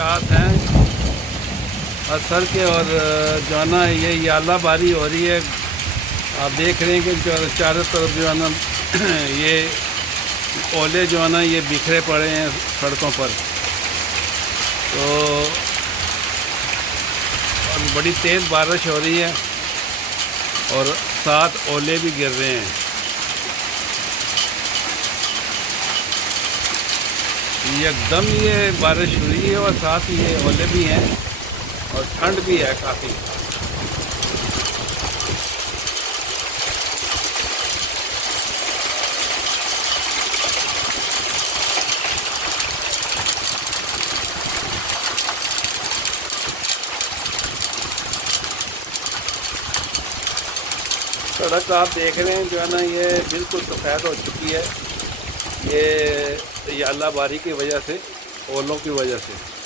खदशात हैं असर के, और जो है ना ये यालाबारी हो रही है। आप देख रहे हैं कि चारों तरफ जो है ना ये ओले जो है ना ये बिखरे पड़े हैं सड़कों पर। तो और बड़ी तेज़ बारिश हो रही है और साथ ओले भी गिर रहे हैं। एकदम ये बारिश हुई है और साथ ये ओले भी हैं और ठंड भी है काफ़ी। सड़क आप देख रहे हैं जो है ना ये बिल्कुल सफ़ेद हो चुकी है, ये यालाबारी की वजह से, ओलों की वजह से।